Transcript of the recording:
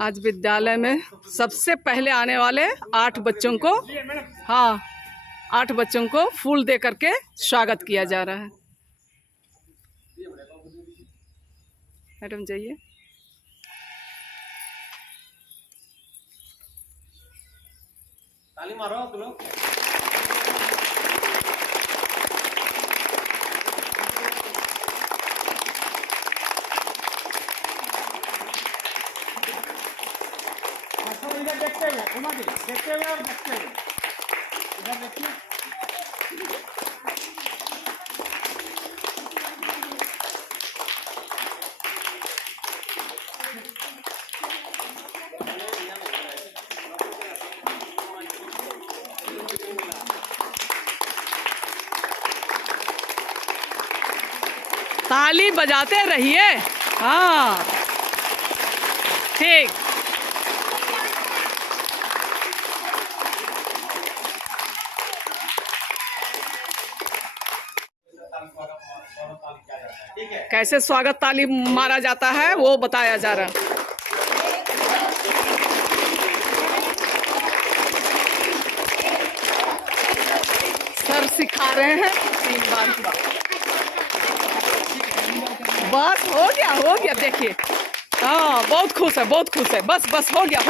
आज विद्यालय में सबसे पहले आने वाले 8 बच्चों को, हाँ 8 बच्चों को फूल दे करके स्वागत किया जा रहा है। मैडम जाइए। ताली मारो आप लोग। इधर देखते हुए, उमा जी देखते हुए और देखते हुए, इधर देखिए। ताली बजाते रहिए। हाँ ठीक। कैसे स्वागत ताली मारा जाता है वो बताया जा रहा है। सर सिखा रहे हैं 3 बार। बस हो गया देखिए। हाँ बहुत खुश है, बहुत खुश है। बस हो गया।